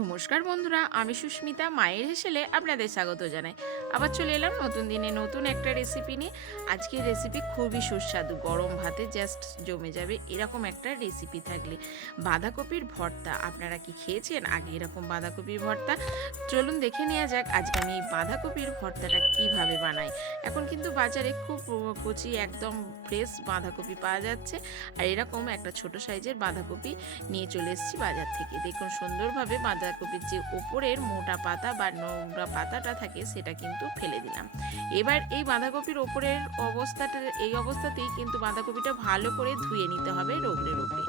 নমস্কার বন্ধুরা, আমি সুস্মিতা, মায়ের হেসেলে আপনাদের স্বাগত জানাই। আবার চলে এলাম নতুন দিনে নতুন একটা রেসিপি নিয়ে। আজকের রেসিপি খুবই সুস্বাদু, গরম ভাতে জাস্ট জমে যাবে এরকম একটা রেসিপি থাকলে। বাঁধাকপির ভর্তা, আপনারা কি খেয়েছেন? আগে এরকম বাঁধাকপির ভর্তা। চলুন দেখে নেওয়া যাক আজকে আমি এই বাঁধাকপির ভর্তাটা কীভাবে বানাই। এখন কিন্তু বাজারে খুব কচি একদম ফ্রেশ বাঁধাকপি পাওয়া যাচ্ছে। আর এরকম একটা ছোট সাইজের বাঁধাকপি নিয়ে চলে এসেছি বাজার থেকে। দেখুন সুন্দরভাবে বাঁধাকপির যে ওপরের মোটা পাতা বা নোংরা পাতাটা থাকে, সেটা কিন্তু ফেলে দিলাম। এবার এই বাঁধাকপির ওপরের অবস্থাটা, এই অবস্থাতেই কিন্তু বাঁধাকপিটা ভালো করে ধুয়ে নিতে হবে রোগড়ে রোগড়ে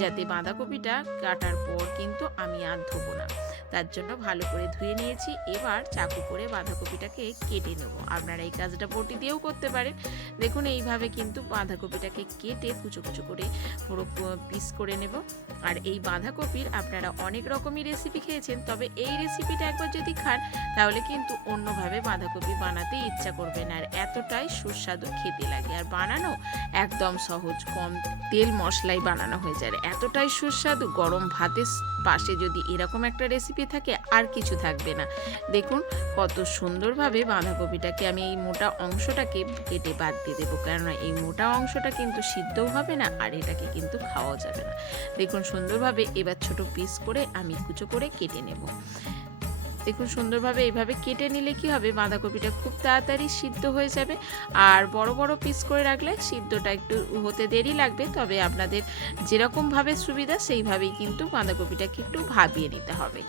যাতে বাঁধাকপিটা কাটার পর কিন্তু আমি আর ধোবো না। তার জন্য ভালো করে ধুয়ে নিয়েছি। এবার চাকু করে বাঁধাকপিটাকে কেটে নেব। আপনারা এই কাজটা বটি দিয়েও করতে পারেন। দেখুন, এইভাবে কিন্তু বাঁধাকপিটাকে কেটে কুচো কুচো করে পুরো পিস করে নেব। আর এই বাঁধাকপির আপনারা অনেক রকমই রেসিপি খেয়েছেন, তবে এই রেসিপিটা একবার যদি খান, তাহলে কিন্তু অন্যভাবে বাঁধাকপি বানাতে ইচ্ছা করবে না। আর এতটাই সুস্বাদু খেতে লাগে। আর বানানো একদম সহজ, কম তেল মশলাই বানানো হয়ে যায়। এতটাই সুস্বাদু গরম ভাতের পাশে যদি এরকম একটা রেসিপি থাকে আর কিছু থাকবে না। দেখুন, কত সুন্দরভাবে বাঁধাকপিটাকে আমি এই মোটা অংশটাকে কেটে বাদ দিয়ে দেবো। কেননা এই মোটা অংশটা কিন্তু সিদ্ধও হবে না আর এটাকে কিন্তু খাওয়াও যাবে না। দেখুন, সুন্দরভাবে এবার ছোট পিস করে আমি কুচো করে কেটে নেব। দেখুন, সুন্দরভাবে এইভাবে কেটে নিলে কি হবে? বাঁধাকপিটা খুব তাড়াতাড়ি সিদ্ধ হয়ে যাবে। আর বড় বড় পিস করে রাখলে সিদ্ধটা একটু হতে দেরি লাগবে। তবে আপনাদের যেরকমভাবে সুবিধা, সেইভাবেই কিন্তু বাঁধাকপিটাকে একটু ভাবিয়ে নিতে হবে।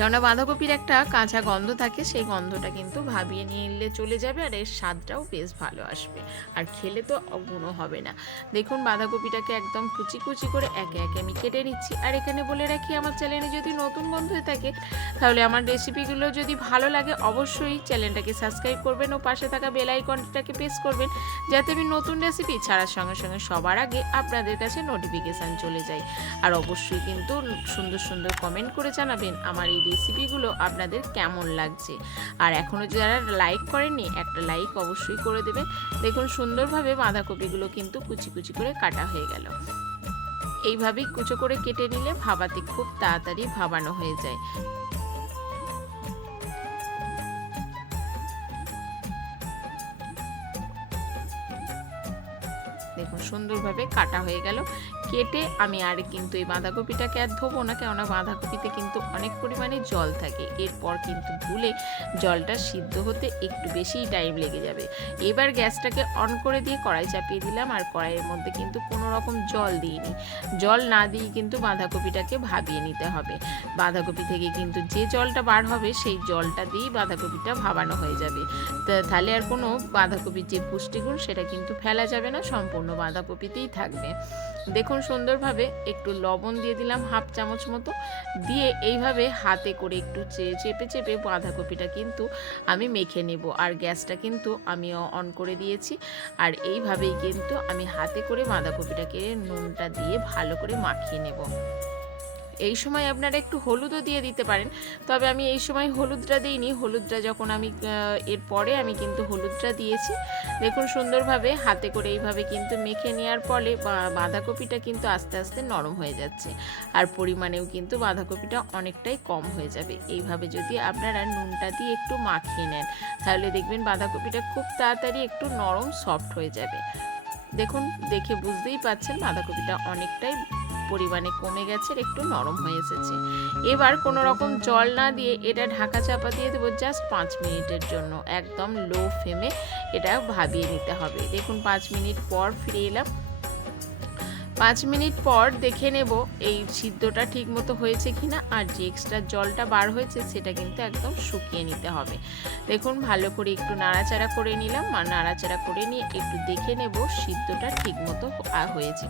কেননা বাঁধাকপির একটা কাঁচা গন্ধ থাকে, সেই গন্ধটা কিন্তু ভাবিয়ে নিয়ে নিলে চলে যাবে আর এর স্বাদটাও বেশ ভালো আসবে। আর খেলে তো অগুণ হবে না। দেখুন বাঁধাকপিটাকে একদম কুচি কুচি করে একে একে আমি কেটে নিচ্ছি। আর এখানে বলে রাখি, আমার চ্যানেলে যদি নতুন বন্ধু হয়ে থাকে, তাহলে আমার রেসিপিগুলো যদি ভালো লাগে, অবশ্যই চ্যানেলটাকে সাবস্ক্রাইব করবেন ও পাশে থাকা বেল আইকনটাকে প্রেস করবেন, যাতে আমি নতুন রেসিপি ছাড়ার সঙ্গে সঙ্গে সবার আগে আপনাদের কাছে নোটিফিকেশান চলে যায়। আর অবশ্যই কিন্তু সুন্দর সুন্দর কমেন্ট করে জানাবেন আমার এই রেসিপিগুলো আপনাদের কেমন লাগছে। আর এখনও যারা লাইক করেননি, একটা লাইক অবশ্যই করে দেবে দেখুন সুন্দরভাবে বাঁধাকপিগুলো কিন্তু কুচি কুচি করে কাটা হয়ে গেল। এইভাবেই কুচো করে কেটে নিলে ভাবাতে খুব তাড়াতাড়ি ভাবানো হয়ে যায়। দেখুন সুন্দরভাবে কাটা হয়ে গেল। কেটে আমি আর কিন্তু এই বাঁধাকপিটাকে আর ধোবো না, কেননা বাঁধাকপিতে কিন্তু অনেক পরিমাণে জল থাকে। এরপর কিন্তু ভুলে জলটা সিদ্ধ হতে একটু বেশিই টাইম লেগে যাবে। এবার গ্যাসটাকে অন করে দিয়ে কড়াই চাপিয়ে দিলাম, আর কড়াইয়ের মধ্যে কিন্তু কোনো রকম জল দিইনি। জল না দিয়ে কিন্তু বাঁধাকপিটাকে ভাবিয়ে নিতে হবে। বাঁধাকপি থেকে কিন্তু যে জলটা বার হবে, সেই জলটা দিয়েই বাঁধাকপিটা ভাবানো হয়ে যাবে। তাহলে আর কোনো বাঁধাকপির যে পুষ্টিগুণ, সেটা কিন্তু ফেলা যাবে না, সম্পূর্ণ বাঁধাকপিতেই থাকবে। দেখুন সুন্দরভাবে একটু লবণ দিয়ে দিলাম হাফ চামচ মতো। দিয়ে এইভাবে হাতে করে একটু চেপে চেপে বাঁধাকপিটা কিন্তু আমি মেখে নেব। আর গ্যাসটা কিন্তু আমি অন করে দিয়েছি। আর এইভাবেই কিন্তু আমি হাতে করে বাঁধাকপিটাকে নুনটা দিয়ে ভালো করে মাখিয়ে নেব। এই সময় আপনারা একটু হলুদও দিয়ে দিতে পারেন। তবে আমি এই সময় হলুদটা দিইনি। হলুদটা যখন আমি এর পরে আমি কিন্তু হলুদটা দিয়েছি। দেখুন সুন্দরভাবে হাতে করে এইভাবে কিন্তু মেখে নেওয়ার ফলে বাঁধাকপিটা কিন্তু আস্তে আস্তে নরম হয়ে যাচ্ছে। আর পরিমাণেও কিন্তু বাঁধাকপিটা অনেকটাই কম হয়ে যাবে। এইভাবে যদি আপনারা নুনটা দিয়ে একটু মাখিয়ে নেন, তাহলে দেখবেন বাঁধাকপিটা খুব তাড়াতাড়ি একটু নরম সফট হয়ে যাবে। দেখুন, দেখে বুঝতেই পাচ্ছেন বাঁধাকপিটা অনেকটাই পরিমাণে কমে গেছে, একটু নরম হয়ে এসেছে। এবার কোনো রকম জল না দিয়ে এটা ঢাকা চাপা দিয়ে দেবো জাস্ট পাঁচ মিনিটের জন্য। একদম লো ফ্লেমে এটা ভাবিয়ে নিতে হবে। দেখুন, পাঁচ মিনিট পর ফিরে এলাম। পাঁচ মিনিট পর দেখে নেব এই সিদ্ধটা ঠিক মতো হয়েছে কি না আর যে এক্সট্রা জলটা বার হয়েছে সেটা কিন্তু একদম শুকিয়ে নিতে হবে। দেখুন, ভালো করে একটু নাড়াচাড়া করে নিলাম। আর নাড়াচাড়া করে নিয়ে একটু দেখে নেব সিদ্ধটা ঠিক মতো হয়েছে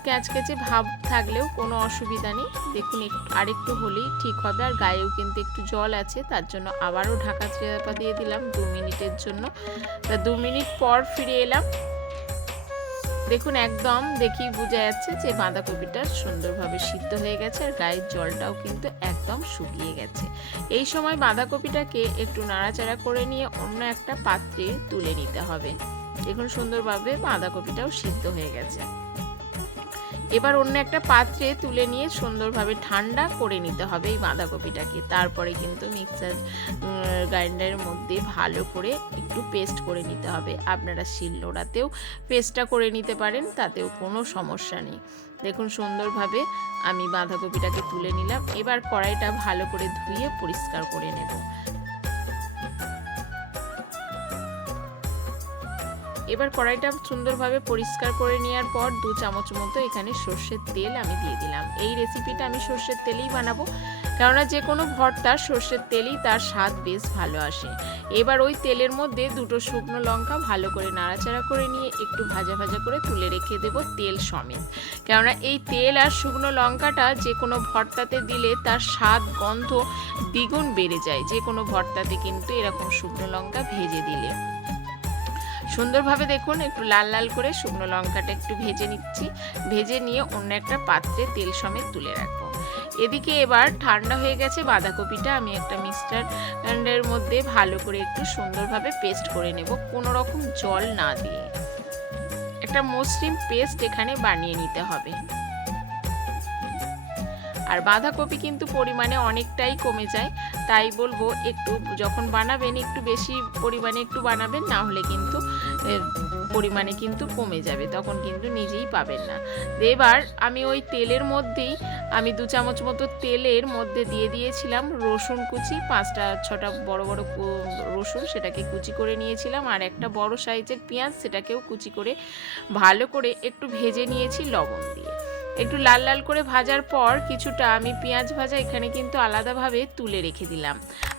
কিনা ক্যাচকেচে ভাব থাকলেও কোনো অসুবিধা নেই। দেখুন একটু আরেকটু হলেই ঠিক হবে। আর গায়েও কিন্তু একটু জল আছে, তার জন্য আবারও ঢাকা চাপা দিয়ে দিলাম দু মিনিটের জন্য। তা দু মিনিট পর ফিরে এলাম। দেখুন, একদম দেখি বোঝা যাচ্ছে যে বাঁধাকপিটা সুন্দরভাবে সিদ্ধ হয়ে গেছে আর গায়ের জলটাও কিন্তু একদম শুকিয়ে গেছে। এই সময় বাঁধাকপিটাকে একটু নাড়াচাড়া করে নিয়ে অন্য একটা পাত্রে তুলে নিতে হবে। দেখুন, সুন্দরভাবে বাঁধাকপিটাও সিদ্ধ হয়ে গেছে। এবার অন্য একটা পাত্রে তুলে নিয়ে সুন্দরভাবে ঠান্ডা করে নিতে হবে এই বাঁধাকপিটাকে। তারপরে কিন্তু মিক্সার গ্রাইন্ডারের মধ্যে ভালো করে একটু পেস্ট করে নিতে হবে। আপনারা শিল শিলনোড়াতেও পেস্টটা করে নিতে পারেন, তাতেও কোনো সমস্যা নেই। দেখুন সুন্দরভাবে আমি বাঁধাকপিটাকে তুলে নিলাম। এবার কড়াইটা ভালো করে ধুয়ে পরিষ্কার করে নেব। এবার কড়াইটা সুন্দরভাবে পরিষ্কার করে নেওয়ার পর দু চামচ মতো এখানে সর্ষের তেল আমি দিয়ে দিলাম। এই রেসিপিটা আমি সর্ষের তেলেই বানাবো, কেননা যে কোনো ভর্তা সর্ষের তেলেই তার স্বাদ বেশ ভালো আসে। এবার ওই তেলের মধ্যে দুটো শুকনো লঙ্কা ভালো করে নাড়াচাড়া করে নিয়ে একটু ভাজা ভাজা করে তুলে রেখে দেব তেল সমেত। কেননা এই তেল আর শুকনো লঙ্কাটা যে কোনো ভর্তাতে দিলে তার স্বাদ, গন্ধ দ্বিগুণ বেড়ে যায়। যে কোনো ভর্তাতে কিন্তু এরকম শুকনো লঙ্কা ভেজে দিলে। সুন্দরভাবে দেখুন, একটু লাল লাল করে শুকনো লঙ্কাটা একটু ভেজে নিচ্ছি। ভেজে নিয়ে অন্য একটা পাত্রে তেল সমেত তুলে রাখব। এদিকে এবার ঠান্ডা হয়ে গেছে বাঁধাকপিটা, আমি একটা মিক্সচারের মধ্যে ভালো করে একটু সুন্দরভাবে পেস্ট করে নেব, কোনো রকম জল না দিয়ে। একটা মসৃণ পেস্ট এখানে বানিয়ে নিতে হবে। আর বাঁধাকপি কিন্তু পরিমাণে অনেকটাই কমে যায়, তাই বলব একটু যখন বানাবেন একটু বেশি পরিমাণে একটু বানাবেন, না হলে কিন্তু এর পরিমাণে কিন্তু কমে যাবে, তখন কিন্তু নিজেই পাবেন না। এবার আমি ওই তেলের মধ্যেই, আমি দু চামচ মতো তেলের মধ্যে দিয়ে দিয়েছিলাম রসুন কুচি, পাঁচটা, ছটা বড় বড় রসুন সেটাকে কুচি করে নিয়েছিলাম, আর একটা বড় সাইজের পেঁয়াজ সেটাকেও কুচি করে ভালো করে একটু ভেজে নিয়েছি লবণ দিয়ে। একটু লাল লাল করে ভাজার পর কিছুটা আমি পেঁয়াজ ভাজা এখানে কিন্তু আলাদাভাবে তুলে রেখে দিলাম।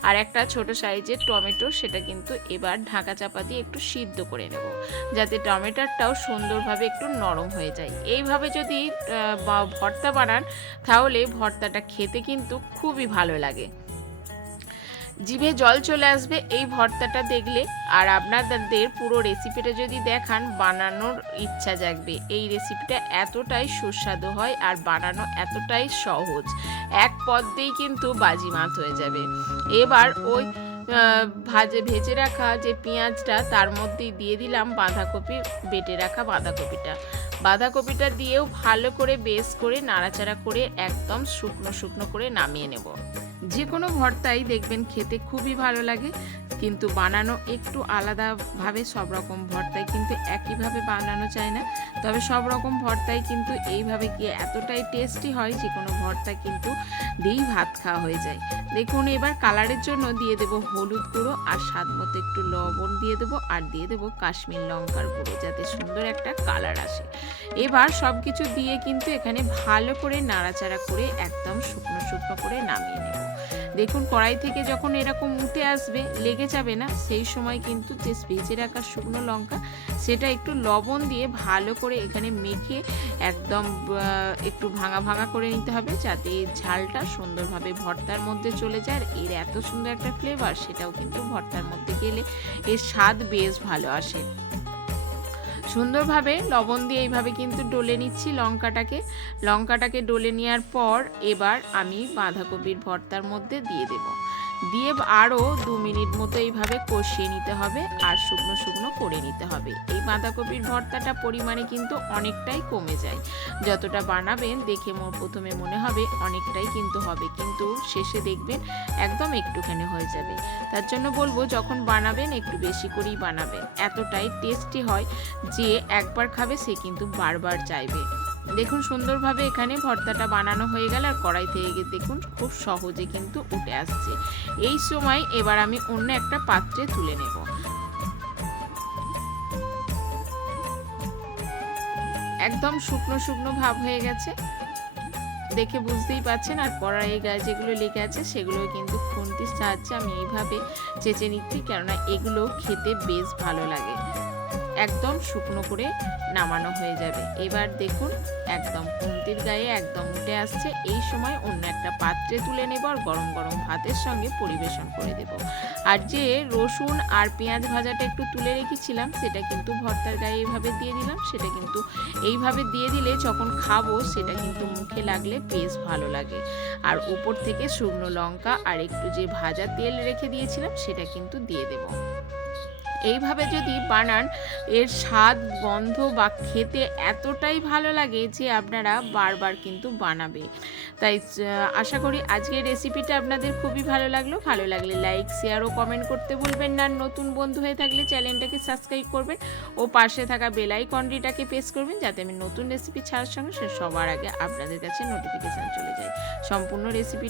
আর একটা ছোট সাইজের টমেটো সেটা কিন্তু এবার ঢাকা চাপা দিয়ে একটু সিদ্ধ করে নেব, যাতে টমেটোটাও সুন্দরভাবে একটু নরম হয়ে যায়। এইভাবে যদি ভর্তা বানান, তাহলে ভর্তাটা খেতে কিন্তু খুবই ভালো লাগে। জিভে জল চলে আসবে, এই ভর্তাটা দেখলে। আর আপনাদের পুরো রেসিপিটা যদি দেখান, বানানোর ইচ্ছা জাগবে। এই রেসিপিটা এতটাই সুস্বাদু হয় আর বানানো এতটাই সহজ। এক পদ দিয়েই কিন্তু বাজিমাত হয়ে যাবে। এবার ওই ভাজে, ভেজে রাখা যে পেঁয়াজটা, তার মধ্যেই দিয়ে দিলাম বাঁধাকপি, বেটে রাখা বাঁধাকপিটা। বাঁধাকপিটা দিয়েও ভালো করে বেশ করে নাড়াচাড়া করে একদম শুকনো শুকনো করে নামিয়ে নেব। যে কোনো ভর্তাই দেখবেন খেতে খুবই ভালো লাগে। কিন্তু বানানো একটু আলাদাভাবে সব রকম ভর্তাই কিন্তু একইভাবে বানানো যায় না। তবে সব রকম ভর্তাই কিন্তু এইভাবে গিয়ে এতটাই টেস্টি হয় যে কোনো ভর্তা কিন্তু দিয়েই ভাত খাওয়া হয়ে যায়। দেখুন, এবার কালারের জন্য দিয়ে দেবো হলুদ গুঁড়ো আর স্বাদ মতো একটু লবণ দিয়ে দেবো আর দিয়ে দেবো কাশ্মীর লঙ্কার গুঁড়ো যাতে সুন্দর একটা কালার আসে। এবার সব কিছু দিয়ে কিন্তু এখানে ভালো করে নাড়াচাড়া করে একদম শুকনো শুকনো করে নামিয়ে নেব। দেখুন, কড়াই থেকে যখন এরকম উঠে আসবে, লেগে যাবে না, সেই সময় কিন্তু যে ভেজে রাখা শুকনো লঙ্কা, সেটা একটু লবণ দিয়ে ভালো করে এখানে মেখে একদম একটু ভাঙা ভাঙা করে নিতে হবে যাতে ঝালটা সুন্দরভাবে ভর্তার মধ্যে চলে যায়। আর এর এত সুন্দর একটা ফ্লেভার সেটাও কিন্তু ভর্তার মধ্যে গেলে এর স্বাদ বেশ ভালো আসে। সুন্দরভাবে লবণ দিয়ে এইভাবে কিন্তু ডলে নিচ্ছি লঙ্কাটাকে। লঙ্কাটাকে ডলে নেওয়ার পর এবার আমি বাঁধাকপির ভর্তার মধ্যে দিয়ে দেব। দিয়ে আরও দু মিনিট মতো এইভাবে কষিয়ে নিতে হবে আর শুকনো শুকনো করে নিতে হবে। এই বাঁধাকপির ভর্তাটা পরিমাণে কিন্তু অনেকটাই কমে যায়। যতটা বানাবেন দেখে প্রথমে মনে হবে অনেকটাই কিন্তু হবে, কিন্তু শেষে দেখবেন একদম একটুখানি হয়ে যাবে। তার জন্য বলব যখন বানাবেন একটু বেশি করেই বানাবেন। এতটাই টেস্টি হয় যে একবার খাবে সে কিন্তু বারবার চাইবে। দেখুন, সুন্দরভাবে এখানে ভর্তাটা বানানো হয়ে গেল আর কড়াই থেকে দেখুন, খুব সহজে কিন্তু উঠে আসছে। এই সময় এবার আমি অন্য একটা পাত্রে তুলে নেব। একদম শুকনো শুকনো ভাব হয়ে গেছে। দেখে বুঝতেই পাচ্ছেন আর কড়াইয়ে গায়ে যেগুলো লেগে আছে সেগুলো কিন্তু খুন্তির সাহায্যে আমি এইভাবে চেঁচে নিচ্ছি, কেননা এগুলো খেতে বেশ ভালো লাগে। একদম শুকনো করে নামানো হয়ে যাবে। এবার দেখুন, একদম খুন্তির গায়ে একদম উঠে আসছে। এই সময় অন্য একটা পাত্রে তুলে নেব আর গরম গরম ভাতের সঙ্গে পরিবেশন করে দেব। আর যে রসুন আর পেঁয়াজ ভাজাটা একটু তুলে রেখেছিলাম, সেটা কিন্তু ভর্তার গায়ে এইভাবে দিয়ে দিলাম। সেটা কিন্তু এইভাবে দিয়ে দিলে যখন খাব, সেটা কিন্তু মুখে লাগলে বেশ ভালো লাগে। আর উপর থেকে শুকনো লঙ্কা আর একটু যে ভাজা তেল রেখে দিয়েছিলাম, সেটা কিন্তু দিয়ে দেবো। এইভাবে যদি বানান, এর স্বাদ, গন্ধ বা খেতে এতটাই ভালো লাগে যে আপনারা বারবার কিন্তু বানাবে। তাই আশা করি আজকের রেসিপিটা আপনাদের খুবই ভালো লাগল। ভালো লাগলে লাইক শেয়ার ও কমেন্ট করতে ভুলবেন না। নতুন বন্ধু হয়ে থাকলে চ্যানেলটাকে সাবস্ক্রাইব করবেন ও পাশে থাকা বেল আইকনটিটাকে প্রেস করবেন যাতে আমি নতুন রেসিপি ছাড়ার সঙ্গে সবার আগে আপনাদের কাছে নোটিফিকেশান চলে যায়। সম্পূর্ণ রেসিপি